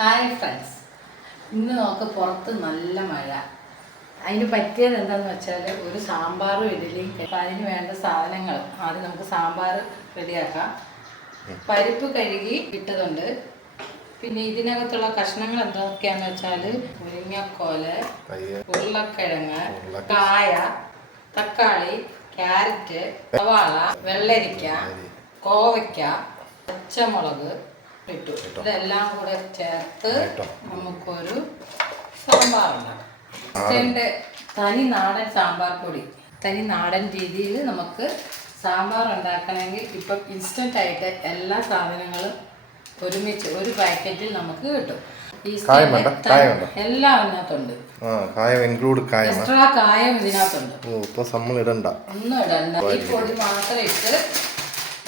Hi friends, ഇന്ന് നമുക്ക് പുറത്ത് നല്ല മഴ. അതിന് പറ്റിയത് എന്താണെന്ന് വെച്ചാൽ ഒരു സാമ്പാറും ഇഡലിയും. അപ്പം അതിന് വേണ്ട സാധനങ്ങൾ ആദ്യം നമുക്ക് സാമ്പാർ റെഡിയാക്കാം. പരിപ്പ് കഴുകി ഇട്ടതുണ്ട്. പിന്നെ ഇതിനകത്തുള്ള കഷ്ണങ്ങൾ എന്തൊക്കെയാണെന്ന് വെച്ചാൽ മുരിങ്ങക്കോല്, ഉരുളക്കിഴങ്ങ്, കായ, തക്കാളി, ക്യാരറ്റ്, സവാള, വെള്ളരിക്ക, കോവയ്ക്ക, പച്ചമുളക് ഇട്ടു. ഇതെല്ലാം കൂടെ ചേർത്ത് നമുക്കൊരു സാമ്പാർ ഉണ്ടാക്കാം. തനി നാടൻ സാമ്പാർ പൊടി, തനി നാടൻ രീതിയിൽ നമുക്ക് സാമ്പാർ ഉണ്ടാക്കണമെങ്കിൽ ഇപ്പം ഇൻസ്റ്റന്റ് ആയിട്ട് എല്ലാ സാധനങ്ങളും ഒരുമിച്ച് ഒരു പാക്കറ്റിൽ നമുക്ക് കിട്ടും. എല്ലാം ഇതിനകത്തുണ്ട്. എക്സ്ട്രാ കായം ഇതിനകത്തുണ്ട്. ഒന്നും ഇടണ്ട. ഈ പൊടി മാത്രം ഇട്ട്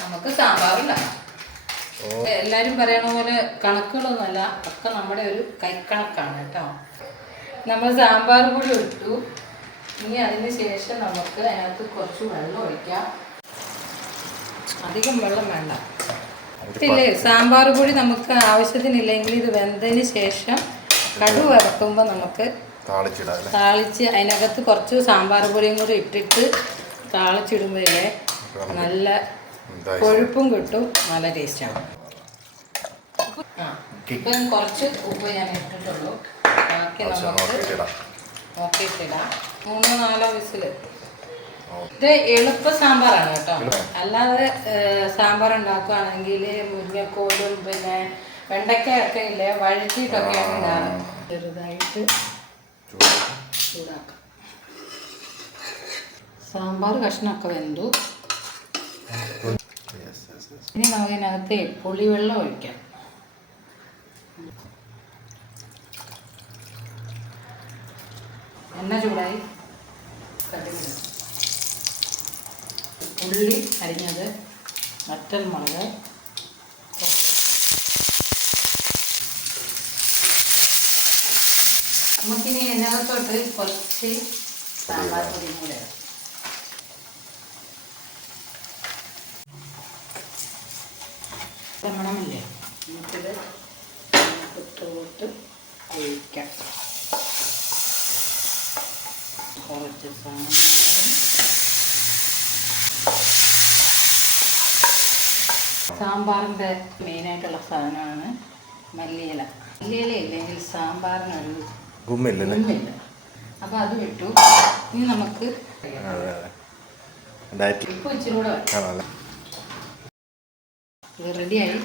നമുക്ക് സാമ്പാർ ഉണ്ടാക്കാം. എല്ലാവരും പറയണ പോലെ കണക്കുകളൊന്നുമല്ല, ഒക്കെ നമ്മുടെ ഒരു കൈക്കണക്കാണ് കേട്ടോ. നമ്മൾ സാമ്പാർ പൊടി ഇട്ടു. ഇനി അതിന് ശേഷം നമുക്ക് അതിനകത്ത് കുറച്ച് വെള്ളം ഒഴിക്കാം. അധികം വെള്ളം വേണ്ട. ഇല്ലേ, സാമ്പാർ പൊടി നമുക്ക് ആവശ്യത്തിനില്ലെങ്കിൽ ഇത് വെന്തതിന് ശേഷം കടുക് വറക്കുമ്പോൾ നമുക്ക് താളിച്ച് അതിനകത്ത് കുറച്ച് സാമ്പാർ പൊടിയും കൂടി ഇട്ടിട്ട് താളിച്ചിടുമ്പോഴേ നല്ല കൊഴുപ്പും കിട്ടും, നല്ല ടേസ്റ്റാണ്. ഇപ്പം കുറച്ച് ഉപ്പ് ഞാൻ ഇട്ടിട്ടുള്ളൂ. ബാക്കി നമുക്ക് നോക്കിയിട്ടിടാം. 3-4 വിസിൽ. ഇത് എളുപ്പ സാമ്പാറാണ് കേട്ടോ. അല്ലാതെ സാമ്പാർ ഉണ്ടാക്കുകയാണെങ്കിൽ മുരിങ്ങക്കോലും പിന്നെ വെണ്ടയ്ക്കയൊക്കെ ഇല്ലേ വഴറ്റിയിട്ടൊക്കെയാണ് ഇടാറ്. ചെറുതായിട്ട് ചൂടാക്കാം. സാമ്പാർ കഷ്ണമൊക്കെ വെന്തു. ഇനി നമുക്കിതിനകത്ത് പുളിവെള്ളം ഒഴിക്കാം. എണ്ണ ചൂടായി. ഉള്ളി അരിഞ്ഞത്, വറ്റൽമുളക്, നമുക്കിനി ഇതിനകത്തോട്ട് കുറച്ച് സാമ്പാർ പൊടിയും കൂടെ മണമില്ലേ, നമുക്കിത് തൊട്ട് ഒഴിക്കാം. കുറച്ച് സാമ്പാറിൻ്റെ മെയിനായിട്ടുള്ള സാധനമാണ് മല്ലിയില. മല്ലിയില ഇല്ലെങ്കിൽ സാമ്പാറിനൊരു ഗുമ്മില്ല. അപ്പം അത് വിട്ടു. ഇനി നമുക്ക് ഇപ്പം ഇച്ചിരി കൂടെ ഇത് റെഡിയായി.